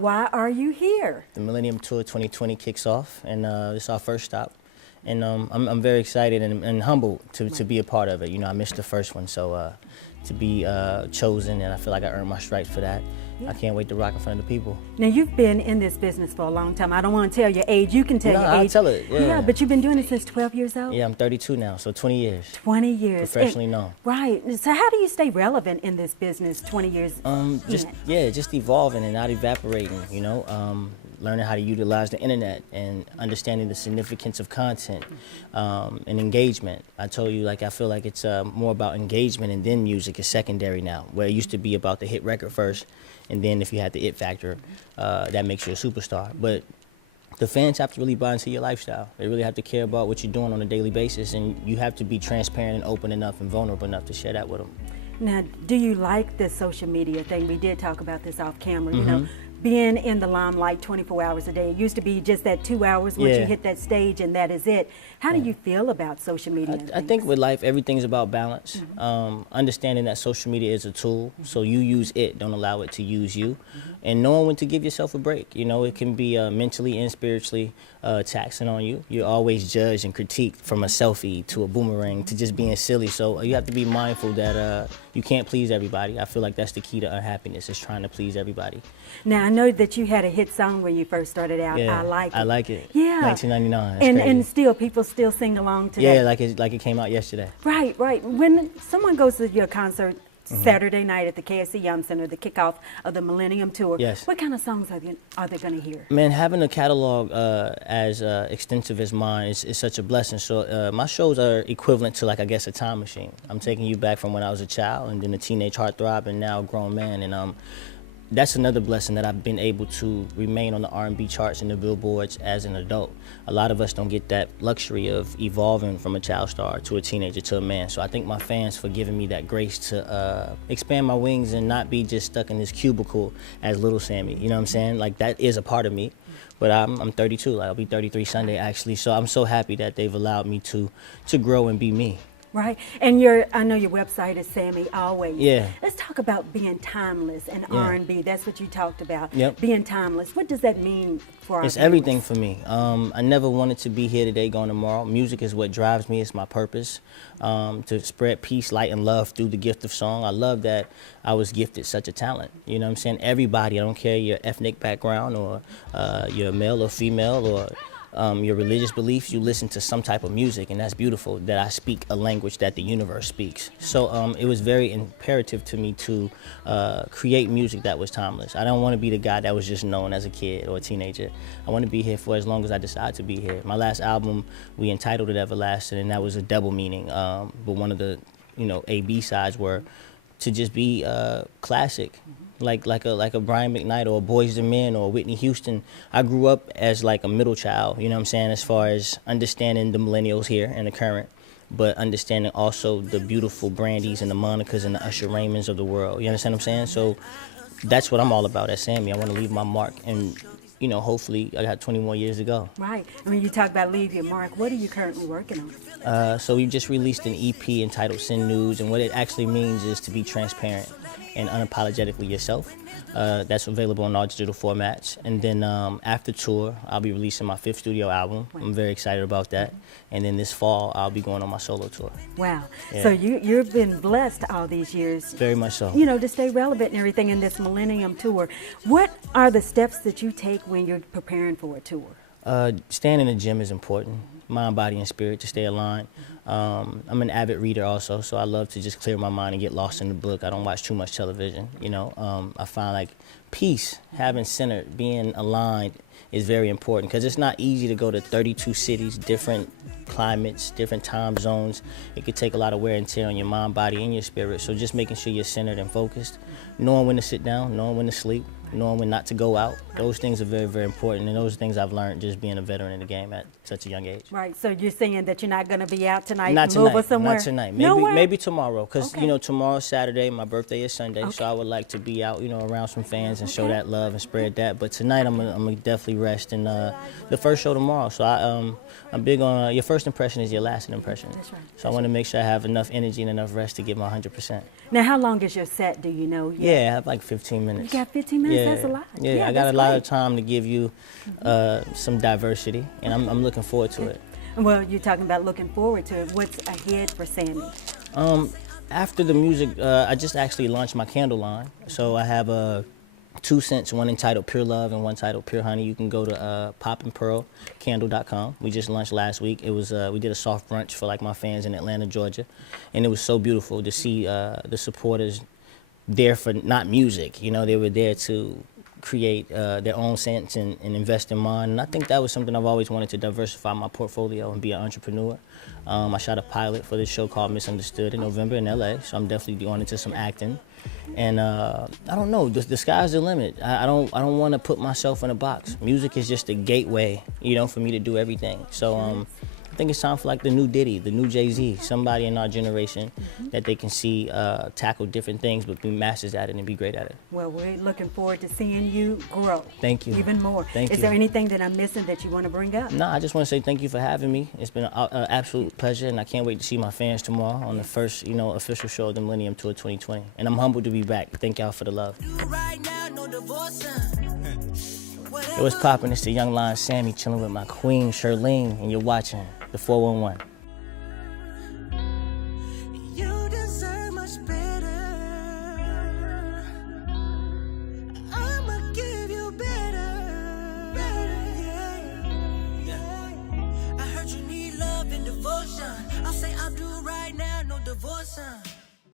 Why are you here? The Millennium Tour 2020 kicks off, and it's our first stop. And I'm very excited and humbled to be a part of it. You know, I missed the first one, so to be chosen, and I feel like I earned my stripes for that. Yeah. I can't wait to rock in front of the people. Now, you've been in this business for a long time. I don't want to tell your age. You can tell your age. I'll tell it, yeah. Yeah, but you've been doing it since 12 years old? Yeah, I'm 32 now, so 20 years. 20 years. Professionally known. Right. So how do you stay relevant in this business 20 years just evolving and not evaporating, you know. Learning how to utilize the internet and understanding the significance of content and engagement. I told you, like, I feel like it's more about engagement, and then music is secondary now, where it used to be about the hit record first, and then if you had the it factor, that makes you a superstar. But the fans have to really buy into your lifestyle. They really have to care about what you're doing on a daily basis, and you have to be transparent and open enough and vulnerable enough to share that with them. Now, do you like this social media thing? We did talk about this off camera, you know, being in the limelight 24 hours a day. It used to be just that 2 hours once you hit that stage and that is it. How do you feel about social media? I think with life, everything's about balance. Understanding that social media is a tool, so you use it, don't allow it to use you. And knowing when to give yourself a break. You know, it can be mentally and spiritually taxing on you. You're always judged and critiqued, from a selfie to a boomerang to just being silly. So you have to be mindful that you can't please everybody. I feel like that's the key to unhappiness, is trying to please everybody. Now, I know that you had a hit song when you first started out. Yeah, I Like It. I Like It. Yeah. 1999. And still, people still sing along to that. Yeah, like it came out yesterday. Right, right. When someone goes to your concert Saturday night at the KSC Young Center, the kickoff of the Millennium Tour, what kind of songs are they going to hear? Man, having a catalog as extensive as mine is such a blessing. So my shows are equivalent to, like, I guess, a time machine. I'm taking you back from when I was a child, and then a teenage heartthrob, and now a grown man. And that's another blessing, that I've been able to remain on the R&B charts and the billboards as an adult. A lot of us don't get that luxury of evolving from a child star to a teenager to a man. So I thank my fans for giving me that grace to expand my wings and not be just stuck in this cubicle as little Sammie. You know what I'm saying? Like, that is a part of me. But I'm 32. Like, I'll be 33 Sunday, actually. So I'm so happy that they've allowed me to grow and be me. Right, and I know your website is Sammie Always. Yeah. Let's talk about being timeless and R&B. That's what you talked about. Yep. Being timeless. What does that mean for our It's viewers? everything for me. I never wanted to be here today, going tomorrow. Music is what drives me. It's my purpose, to spread peace, light, and love through the gift of song. I love that I was gifted such a talent. You know what I'm saying? Everybody, I don't care your ethnic background, or you're male or female, or your religious beliefs, you listen to some type of music, and that's beautiful, that I speak a language that the universe speaks. So it was very imperative to me to create music that was timeless. I don't want to be the guy that was just known as a kid or a teenager. I want to be here for as long as I decide to be here. My last album, we entitled it Everlasting, and that was a double meaning. But one of the, A-B sides were to just be classic. Like a Brian McKnight or a Boyz II Men or Whitney Houston. I grew up as like a middle child, you know what I'm saying, as far as understanding the millennials here and the current, but understanding also the beautiful Brandys and the Monicas and the Usher Raymonds of the world. You understand what I'm saying? So that's what I'm all about at Sammie. I want to leave my mark, and hopefully I got 20 more years to go. Right. I mean, you talk about leave your mark. What are you currently working on? So we just released an EP entitled Send News, and what it actually means is to be transparent and unapologetically yourself. That's available in all digital formats. And then after tour, I'll be releasing my 5th studio album. I'm very excited about that. And then this fall, I'll be going on my solo tour. Wow. Yeah. So you've been blessed all these years. Very much so. To stay relevant and everything in this Millennium Tour. What are the steps that you take when you're preparing for a tour? Staying in the gym is important. Mind, body, and spirit, to stay aligned. I'm an avid reader also, so I love to just clear my mind and get lost in the book. I don't watch too much television, I find like peace, having centered, being aligned is very important, because it's not easy to go to 32 cities, different climates, different time zones. It could take a lot of wear and tear on your mind, body, and your spirit. So just making sure you're centered and focused, knowing when to sit down, knowing when to sleep, knowing when not to go out. Those things are very, very important, and those are things I've learned just being a veteran in the game at such a young age. Right, so you're saying that you're not going to be out tonight, not tonight, or somewhere? Not tonight. Nowhere? Maybe tomorrow, because Okay. Tomorrow's Saturday, my birthday is Sunday, so I would like to be out, around some fans and show that love and spread that. But tonight I'm gonna definitely rest, and the first show tomorrow. So I'm big on your first impression is your lasting impression. That's right. So I want to make sure I have enough energy and enough rest to give my 100%. Now, how long is your set? Do you know yet? Yeah, I have like 15 minutes. You got 15 minutes? says a lot. Yeah, I got a that's lot great. of time to give you some diversity, and I'm looking forward to it. Well, you're talking about looking forward to it. What's ahead for Sammie? After the music, I just actually launched my candle line. So I have 2 scents, one entitled Pure Love and one titled Pure Honey. You can go to popandpearlcandle.com. We just launched last week. It was we did a soft brunch for like my fans in Atlanta, Georgia, and it was so beautiful to see the supporters there for not music. You know, they were there to create their own scents and invest in mine. And I think that was something I've always wanted to diversify my portfolio and be an entrepreneur. I shot a pilot for this show called Misunderstood in November in LA, so I'm definitely going into some acting. And I don't know, the sky's the limit. I don't want to put myself in a box. Music is just a gateway, you know, for me to do everything. So I think it's time for like the new Diddy, the new Jay-Z, somebody in our generation that they can see tackle different things but be masters at it and be great at it. Well, we're looking forward to seeing you grow. Thank you. Even more. Thank you. Is there anything that I'm missing that you want to bring up? No, I just want to say thank you for having me. It's been an absolute pleasure, and I can't wait to see my fans tomorrow on the first, you know, official show of the Millennium Tour 2020. And I'm humbled to be back. Thank y'all for the love. It was poppin'. It's the young lion Sammie chilling with my queen Shirlene, and you're watching the 411. You deserve much better. I'ma give you better. Yeah. I heard you need love and devotion. I'll say I'll do right now, no divorce.